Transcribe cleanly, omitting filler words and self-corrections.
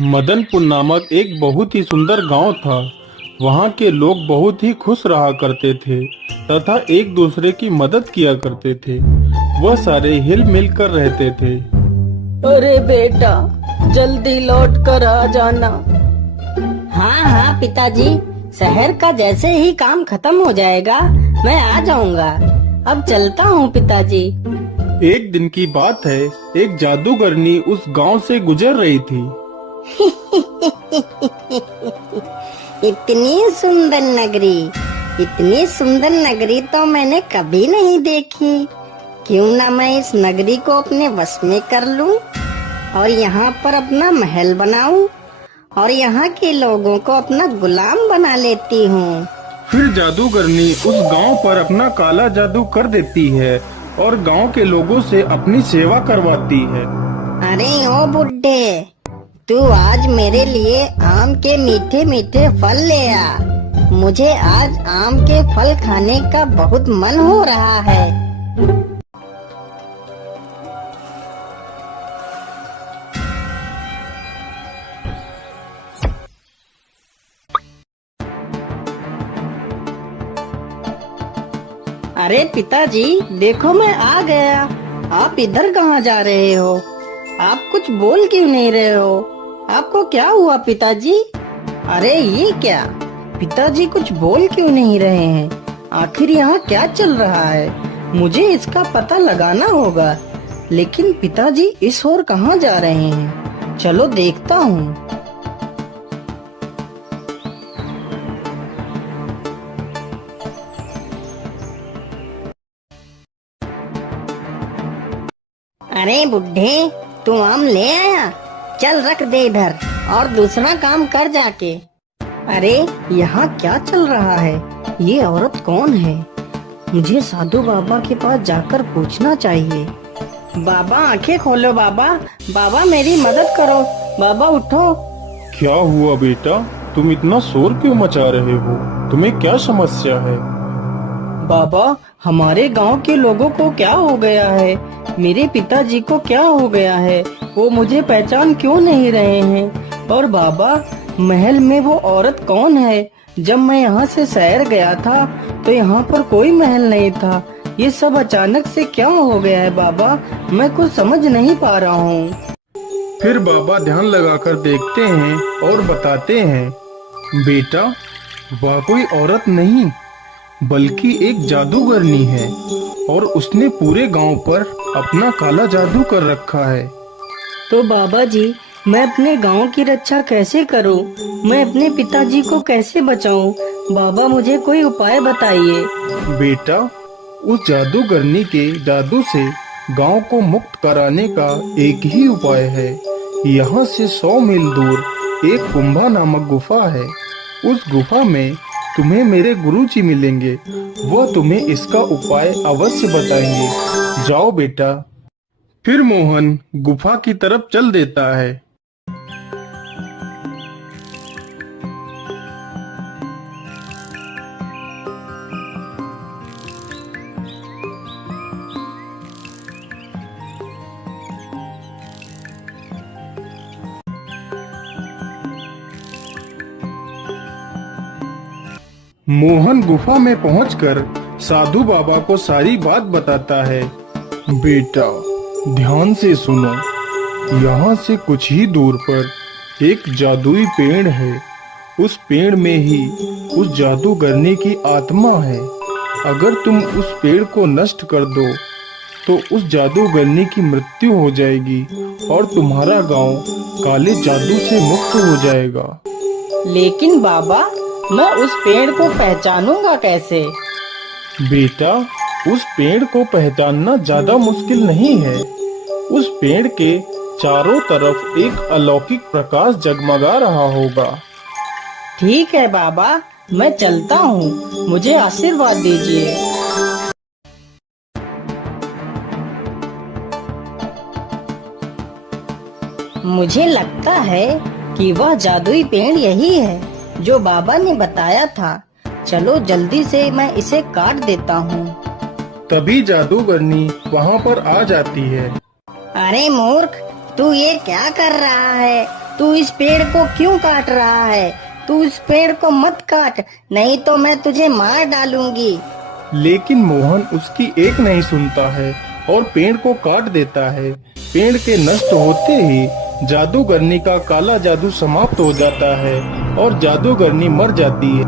मदनपुर नामक एक बहुत ही सुंदर गांव था। वहां के लोग बहुत ही खुश रहा करते थे तथा एक दूसरे की मदद किया करते थे। वह सारे हिल मिल कर रहते थे। अरे बेटा, जल्दी लौट कर आ जाना। हाँ हाँ पिताजी, शहर का जैसे ही काम खत्म हो जाएगा मैं आ जाऊंगा। अब चलता हूँ पिताजी। एक दिन की बात है, एक जादूगरनी उस गांव से गुजर रही थी। इतनी सुंदर नगरी तो मैंने कभी नहीं देखी। क्यों ना मैं इस नगरी को अपने वश में कर लूं और यहाँ पर अपना महल बनाऊं और यहाँ के लोगों को अपना गुलाम बना लेती हूँ। फिर जादूगरनी उस गांव पर अपना काला जादू कर देती है और गांव के लोगों से अपनी सेवा करवाती है। अरे ओ बुड्ढे, तू आज मेरे लिए आम के मीठे मीठे फल ले आ। मुझे आज आम के फल खाने का बहुत मन हो रहा है। अरे पिताजी, देखो मैं आ गया। आप इधर कहाँ जा रहे हो? आप कुछ बोल क्यों नहीं रहे हो? आपको क्या हुआ पिताजी? अरे ये क्या, पिताजी कुछ बोल क्यों नहीं रहे हैं? आखिर यहाँ क्या चल रहा है? मुझे इसका पता लगाना होगा। लेकिन पिताजी इस ओर कहाँ जा रहे हैं? चलो देखता हूँ। अरे बुड्ढे, तू आम ले आया? चल रख दे इधर और दूसरा काम कर जाके। अरे यहाँ क्या चल रहा है? ये औरत कौन है? मुझे साधु बाबा के पास जाकर पूछना चाहिए। बाबा आंखें खोलो बाबा, बाबा मेरी मदद करो, बाबा उठो। क्या हुआ बेटा, तुम इतना शोर क्यों मचा रहे हो? तुम्हें क्या समस्या है? बाबा, हमारे गांव के लोगों को क्या हो गया है? मेरे पिताजी को क्या हो गया है? वो मुझे पहचान क्यों नहीं रहे हैं? और बाबा, महल में वो औरत कौन है? जब मैं यहाँ से शहर गया था तो यहाँ पर कोई महल नहीं था। ये सब अचानक से क्या हो गया है बाबा? मैं कुछ समझ नहीं पा रहा हूँ। फिर बाबा ध्यान लगाकर देखते हैं और बताते हैं, बेटा वह कोई औरत नहीं बल्कि एक जादूगरनी है और उसने पूरे गांव पर अपना काला जादू कर रखा है। तो बाबा जी, मैं अपने गांव की रक्षा कैसे करूं? मैं अपने पिताजी को कैसे बचाऊं? बाबा मुझे कोई उपाय बताइए। बेटा, उस जादूगरनी के जादू से गांव को मुक्त कराने का एक ही उपाय है। यहाँ से 100 मील दूर एक कुंभा नामक गुफा है। उस गुफा में तुम्हें मेरे गुरुजी मिलेंगे। वह तुम्हें इसका उपाय अवश्य बताएंगे। जाओ बेटा। फिर मोहन गुफा की तरफ चल देता है। मोहन गुफा में पहुंचकर साधु बाबा को सारी बात बताता है। बेटा ध्यान से सुनो, यहाँ से कुछ ही दूर पर एक जादुई पेड़ है। उस पेड़ में ही उस जादूगरनी की आत्मा है। अगर तुम उस पेड़ को नष्ट कर दो तो उस जादूगरनी की मृत्यु हो जाएगी और तुम्हारा गांव काले जादू से मुक्त हो जाएगा। लेकिन बाबा, मैं उस पेड़ को पहचानूंगा कैसे? बेटा, उस पेड़ को पहचानना ज्यादा मुश्किल नहीं है। उस पेड़ के चारों तरफ एक अलौकिक प्रकाश जगमगा रहा होगा। ठीक है बाबा, मैं चलता हूँ। मुझे आशीर्वाद दीजिए। मुझे लगता है कि वह जादुई पेड़ यही है जो बाबा ने बताया था। चलो जल्दी से मैं इसे काट देता हूँ। तभी जादूगरनी वहाँ पर आ जाती है। अरे मूर्ख, तू ये क्या कर रहा है? तू इस पेड़ को क्यों काट रहा है? तू इस पेड़ को मत काट, नहीं तो मैं तुझे मार डालूंगी। लेकिन मोहन उसकी एक नहीं सुनता है और पेड़ को काट देता है। पेड़ के नष्ट होते ही जादूगरनी का काला जादू समाप्त हो जाता है और जादूगरनी मर जाती है।